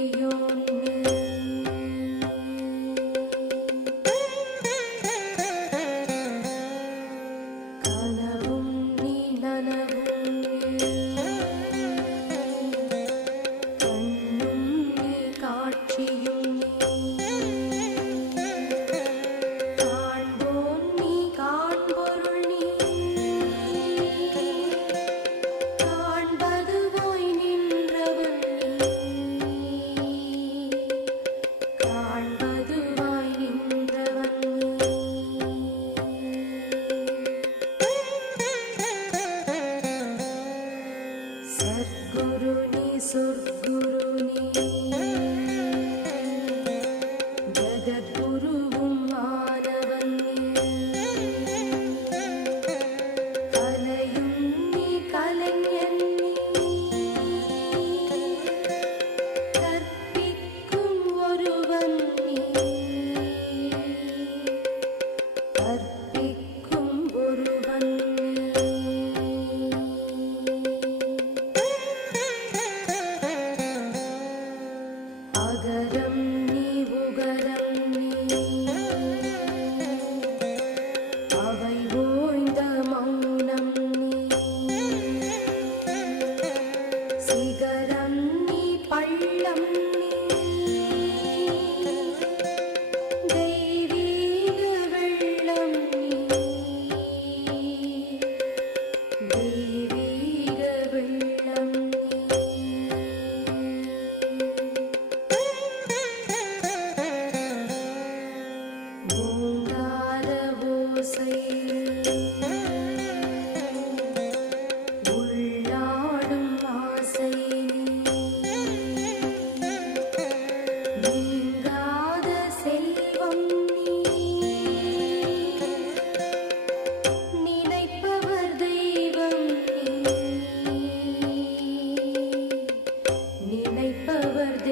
your हरी सुर्गुरुनि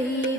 செய்ய